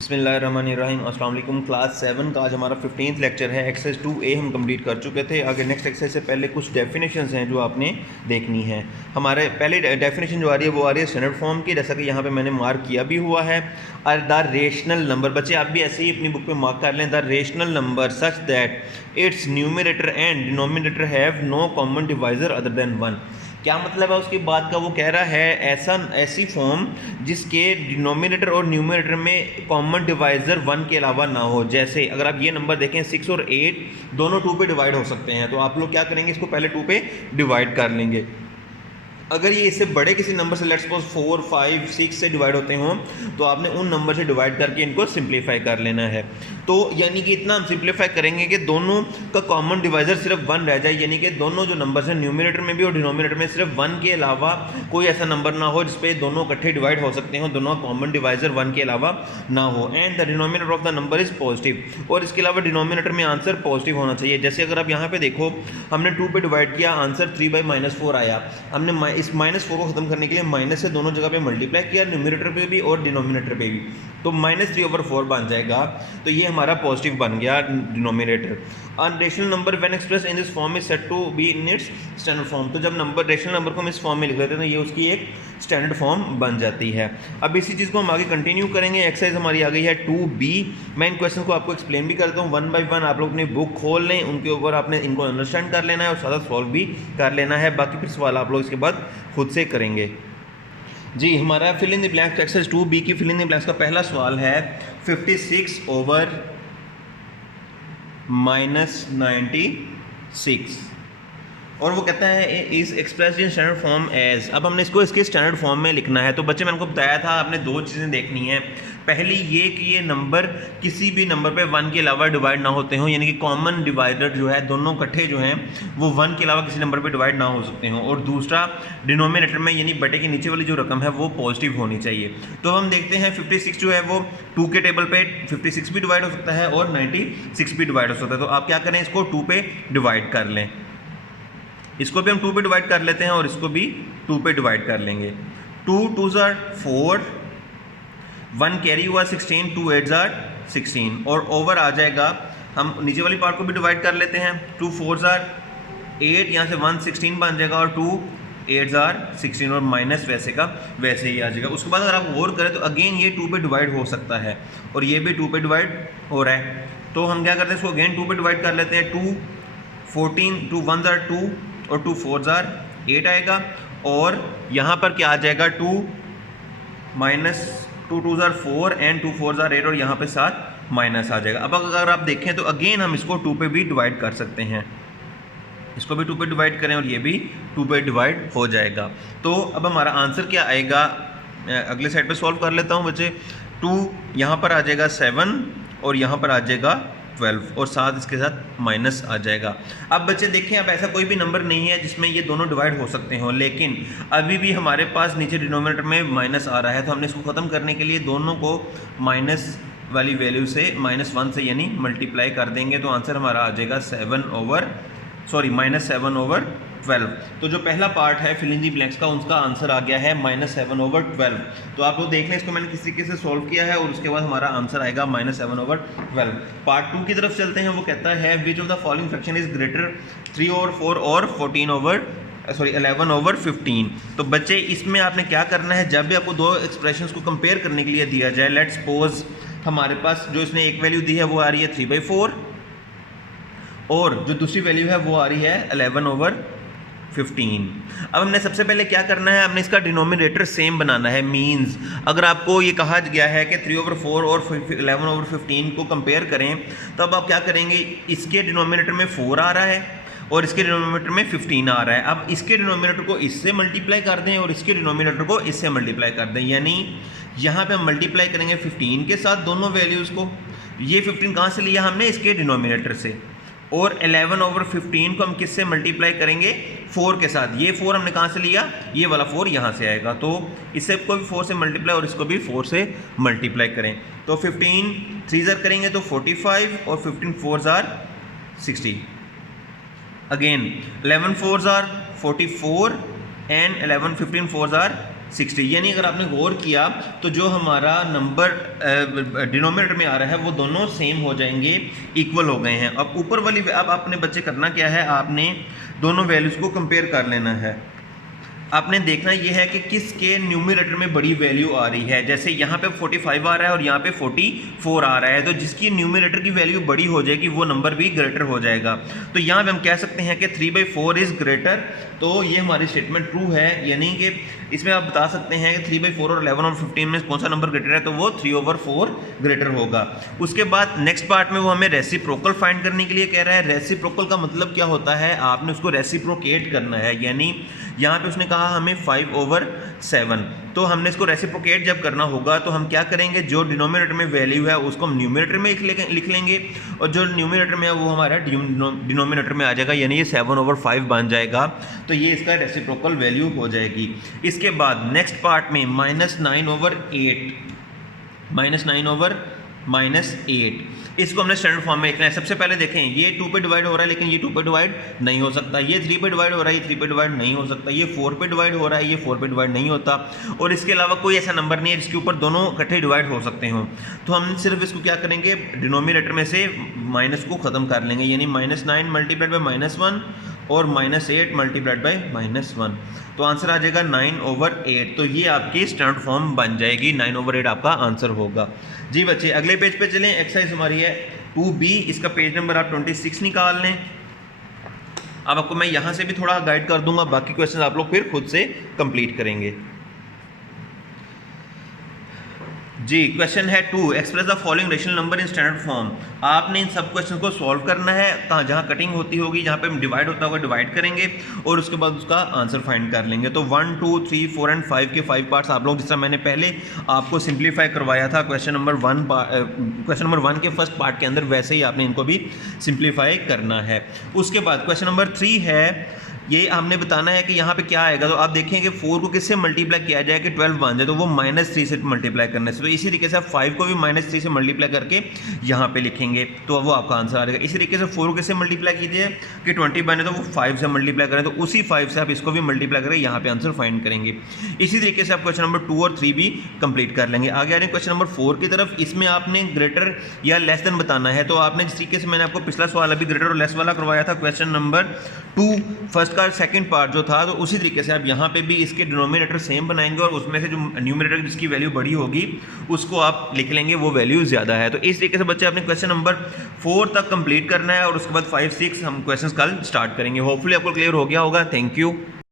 बिस्मिल्लाहिर्रहमानिर्रहीम। अस्सलाम वालेकुम। क्लास 7 का आज हमारा 15th लेक्चर है। एक्सरसाइज 2A हम कंप्लीट कर चुके थे। आगे नेक्स्ट एक्सरसाइज से पहले कुछ डेफिनेशंस हैं जो आपने देखनी है। हमारे पहले डेफिनेशन जो आ रही है वो आ रही है स्टैंडर्ड फॉर्म की, जैसा कि यहाँ पे मैंने मार्क किया भी हुआ है। और द रेशनल नंबर, बच्चे आप भी ऐसे ही अपनी बुक पे मार्क कर लें, the rational number such that its numerator and denominator have no common divisor other than 1। क्या मतलब है उसकी बात का? वो कह रहा है ऐसी फॉर्म जिसके डिनोमिनेटर और न्यूमरेटर में कॉमन डिवाइज़र 1 के अलावा ना हो। जैसे अगर आप ये नंबर देखें 6 और 8 दोनों 2 पे डिवाइड हो सकते हैं, तो आप लोग क्या करेंगे, इसको पहले 2 पे डिवाइड कर लेंगे। अगर ये इससे बड़े किसी नंबर से, लेट्स सपोज 4, 5, 6 से डिवाइड होते हों, तो आपने उन नंबर से डिवाइड करके इनको सिंप्लीफाई कर लेना है। तो यानी कि इतना हम सिंप्लीफाई करेंगे कि दोनों का कॉमन डिवाइज़र सिर्फ 1 रह जाए, यानी कि दोनों जो नंबर्स हैं न्यूमरेटर में भी और डिनोमिनेटर में सिर्फ 1 के अलावा कोई ऐसा नंबर ना हो जिसपे दोनों इकट्ठे डिवाइड हो सकते हों, दोनों कॉमन डिवाइज़र 1 के अलावा ना हो। And the denominator of the number is positive, और इसके अलावा डिनोमिनेटर में आंसर पॉजिटिव होना चाहिए। जैसे अगर आप यहाँ पे देखो, हमने 2 पे डिवाइड किया, आंसर 3/-4 आया। हमने इस -4 को खत्म करने के लिए माइनस से दोनों जगह पे मल्टीप्लाई किया, न्यूमरेटर पे भी और डिनोमिनेटर पे भी, तो -3/4 बन जाएगा। तो ये हमारा पॉजिटिव बन गया denominator. A rational number when express in this form is said to be in its standard form. तो जब नंबर रेशनल नंबर को हम इस फॉर्म में लिख लेते हैं तो ये उसकी एक स्टैंडर्ड फॉर्म बन जाती है। अब इसी चीज़ को हम आगे कंटिन्यू करेंगे। एक्सरसाइज हमारी आ गई है 2B। मैं इन क्वेश्चन को आपको एक्सप्लेन भी करता हूँ 1 बाय 1। आप लोग अपनी बुक खोल लें, उनके ऊपर आपने इनको अंडरस्टैंड कर लेना है और साथ साथ सॉल्व भी कर लेना है। बाकी फिर सवाल आप लोग इसके बाद खुद से करेंगे। जी, हमारा fill in the blanks exercise 2B की फिल इन द ब्लैंक्स का पहला सवाल है 56/-96, और वो कहता है is express in standard form as. अब हमने इसको इसके स्टैंडर्ड फॉर्म में लिखना है। तो बच्चे मैंने आपको बताया था, आपने दो चीज़ें देखनी है। पहली ये कि ये नंबर किसी भी नंबर पे 1 के अलावा डिवाइड ना होते हों, यानी कि कॉमन डिवाइडर जो है दोनों इकट्ठे जो हैं वो 1 के अलावा किसी नंबर पे डिवाइड ना हो सकते हों। और दूसरा, डिनोमिनेटर में यानी बटे के नीचे वाली जो रकम है वो पॉजिटिव होनी चाहिए। तो हम देखते हैं 56 जो है वो 2 के टेबल पे 56 भी डिवाइड हो सकता है और 96 भी डिवाइड हो सकता है। तो आप क्या करें, इसको 2 पे डिवाइड कर लें। इसको भी हम 2 पे डिवाइड कर लेते हैं और इसको भी 2 पे डिवाइड कर लेंगे। 2 2s are 4, 1 कैरी हुआ 16, 2 8s are 16, और ओवर आ जाएगा। हम नीचे वाली पार्ट को भी डिवाइड कर लेते हैं। 2 4s are 8, यहाँ से 1 16 बन जाएगा, और 2 8s are 16, और माइनस वैसे का वैसे ही आ जाएगा। उसके बाद अगर आप गौर करें तो अगेन ये 2 पे डिवाइड हो सकता है और ये भी 2 पे डिवाइड हो रहा है। तो हम क्या करते हैं, इसको अगेन 2 पे डिवाइड कर लेते हैं। 2 14, 2 1s are 2 और 2 4s are 8 आएगा, और यहाँ पर क्या आ जाएगा, 2 2s are 4 and 2 4s are 8, और यहाँ पे 7 माइनस आ जाएगा। अब अगर आप देखें तो अगेन हम इसको 2 पे भी डिवाइड कर सकते हैं। इसको भी 2 पे डिवाइड करें और ये भी 2 पे डिवाइड हो जाएगा। तो अब हमारा आंसर क्या आएगा, अगले साइड पे सॉल्व कर लेता हूँ बच्चे। 2 यहाँ पर आ जाएगा 7 और यहाँ पर आ जाएगा 12, और साथ इसके साथ माइनस आ जाएगा। अब बच्चे देखें, अब ऐसा कोई भी नंबर नहीं है जिसमें ये दोनों डिवाइड हो सकते हो, लेकिन अभी भी हमारे पास नीचे डिनोमिनेटर में माइनस आ रहा है। तो हमने इसको ख़त्म करने के लिए दोनों को माइनस वाली वैल्यू से -1 से यानी मल्टीप्लाई कर देंगे। तो आंसर हमारा आ जाएगा -7/12। तो जो पहला पार्ट है फिल इन द ब्लैंक्स का, उसका आंसर आ गया है -7/12। तो आप लोग देख लें, इसको मैंने किस तरीके से सॉल्व किया है, और उसके बाद हमारा आंसर आएगा -7/12। पार्ट 2 की तरफ चलते हैं। वो कहता है which of the following fraction is greater 3/4 और 11/15। तो बच्चे इसमें आपने क्या करना है, जब भी आपको दो एक्सप्रेशंस को कंपेयर करने के लिए दिया जाए, लेट्स सपोज हमारे पास जो इसने एक वैल्यू दी है वो आ रही है 3/4, और जो दूसरी वैल्यू है वो आ रही है 11/15। अब हमने सबसे पहले क्या करना है, हमने इसका डिनोमिनेटर सेम बनाना है। मींस अगर आपको ये कहा गया है कि 3/4 और 11/15 को कंपेयर करें, तो अब आप क्या करेंगे, इसके डिनोमिनेटर में 4 आ रहा है और इसके डिनोमिनेटर में 15 आ रहा है। अब इसके डिनोमिनेटर को इससे मल्टीप्लाई कर दें और इसके डिनोमिनेटर को इससे मल्टीप्लाई कर दें, यानी यहाँ पे हम मल्टीप्लाई करेंगे 15 के साथ दोनों वैल्यूज़ को। ये 15 कहाँ से लिया हमने, इसके डिनोमिनेटर से, और 11/15 को हम किससे मल्टीप्लाई करेंगे, 4 के साथ। ये 4 हमने कहाँ से लिया, ये वाला 4 यहाँ से आएगा। तो इससे को भी 4 से मल्टीप्लाई और इसको भी 4 से मल्टीप्लाई करें। तो 15 3s करेंगे तो 45, और 15 4s are 60। Again 11 4s are 44 and 15 4s are 60। यानी अगर आपने गौर किया तो जो हमारा नंबर डिनोमिनेटर में आ रहा है वो दोनों सेम हो जाएंगे, इक्वल हो गए हैं। अब ऊपर वाली, अब आपने बच्चे करना क्या है, आपने दोनों वैल्यूज़ को कंपेयर कर लेना है। आपने देखना यह है कि किसके न्यूमरेटर में बड़ी वैल्यू आ रही है। जैसे यहाँ पे 45 आ रहा है और यहाँ पे 44 आ रहा है, तो जिसकी न्यूमरेटर की वैल्यू बड़ी हो जाएगी वो नंबर भी ग्रेटर हो जाएगा। तो यहाँ पे हम कह सकते हैं कि 3/4 इज़ ग्रेटर। तो ये हमारी स्टेटमेंट ट्रू है, यानी कि इसमें आप बता सकते हैं कि 3/4 और 11 और 15 में कौन सा नंबर ग्रेटर है, तो वो 3/4 ग्रेटर होगा। उसके बाद नेक्स्ट पार्ट में वो हमें रेसिप्रोकल फाइंड करने के लिए कह रहा है। रेसिप्रोकल का मतलब क्या होता है, आपने उसको रेसिप्रोकेट करना है। यानी यहाँ पे उसने कहा हमें 5/7, तो हमने इसको रेसिप्रोकेट जब करना होगा तो हम क्या करेंगे, जो डिनोमिनेटर में वैल्यू है उसको हम न्यूमरेटर में लिख लेंगे, और जो न्यूमरेटर में है वो हमारा डिनोमिनेटर में आ जाएगा, यानी ये 7/5 बन जाएगा। तो ये इसका रेसिप्रोकल वैल्यू हो जाएगी। इसके बाद नेक्स्ट पार्ट में -9/8, -9/-8, इसको हमने स्टैंडर्ड फॉर्म में लिखना है। सबसे पहले देखें, ये 2 पे डिवाइड हो रहा है लेकिन ये 2 पे डिवाइड नहीं हो सकता, ये 3 पे डिवाइड हो रहा है, ये 3 पे डिवाइड नहीं हो सकता, ये 4 पे डिवाइड हो रहा है, ये 4 पे डिवाइड नहीं होता, और इसके अलावा कोई ऐसा नंबर नहीं है जिसके ऊपर दोनों इकट्ठे डिवाइड हो सकते हो। तो हम सिर्फ इसको क्या करेंगे, डिनोमिनेटर में से माइनस को ख़त्म कर लेंगे, यानी -9 मल्टीप्लाइड बाई -1 और -8 मल्टीप्लाइड बाई -1, तो आंसर आ जाएगा 9/8। तो ये आपकी स्टैंडर्ड फॉर्म बन जाएगी, 9/8 आपका आंसर होगा। जी बच्चे अगले पेज पे चलें। एक्सरसाइज हमारी है 2B, इसका पेज नंबर आप 26 निकाल लें। अब आपको मैं यहाँ से भी थोड़ा गाइड कर दूंगा, बाकी क्वेश्चन आप लोग फिर खुद से कंप्लीट करेंगे। जी क्वेश्चन है 2, express the following rational number in standard form. आपने इन सब क्वेश्चन को सॉल्व करना है, जहाँ कटिंग होती होगी, जहाँ पे डिवाइड होता होगा डिवाइड करेंगे और उसके बाद उसका आंसर फाइंड कर लेंगे। तो 1, 2, 3, 4 एंड 5 के 5 पार्ट्स आप लोग, जिस तरह मैंने पहले आपको सिंप्लीफाई करवाया था क्वेश्चन नंबर 1 के फर्स्ट पार्ट के अंदर, वैसे ही आपने इनको भी सिंप्लीफाई करना है। उसके बाद क्वेश्चन नंबर 3 है, ये हमने बताना है कि यहाँ पे क्या आएगा। तो आप देखें कि 4 को किससे मल्टीप्लाई किया जाए कि 12 बन जाए, तो वो -3 से मल्टीप्लाई करने से। तो इसी तरीके से आप 5 को भी -3 से मल्टीप्लाई करके यहाँ पे लिखेंगे तो वो आपका आंसर आ जाएगा। इसी तरीके से 4 को किससे मल्टीप्लाई कीजिए कि 20 बने, तो वो 5 से मल्टीप्लाई करें, तो उसी 5 से आप इसको भी मल्टीप्लाई करें, यहाँ पे आंसर फाइंड करेंगे। इसी तरीके से आप क्वेश्चन नंबर 2 और 3 भी कंप्लीट कर लेंगे। आगे आ रहे हैं क्वेश्चन नंबर 4 की तरफ। इसमें आपने ग्रेटर या लेस देन बताना है। तो आपने जिस तरीके से मैंने आपको पिछला सवाल अभी ग्रेटर और लेस वाला करवाया था, क्वेश्चन नंबर 2 फर्स्ट का सेकंड पार्ट जो था, तो उसी तरीके से आप यहाँ पे भी इसके डिनोमिनेटर सेम बनाएंगे और उसमें से जो न्यूमरेटर जिसकी वैल्यू बड़ी होगी उसको आप लिख लेंगे, वो वैल्यू ज़्यादा है। तो इस तरीके से बच्चे अपने क्वेश्चन नंबर 4 तक कंप्लीट करना है और उसके बाद 5, 6 हम क्वेश्चंस कल स्टार्ट करेंगे। होपफुली आपको क्लियर हो गया होगा। Thank you.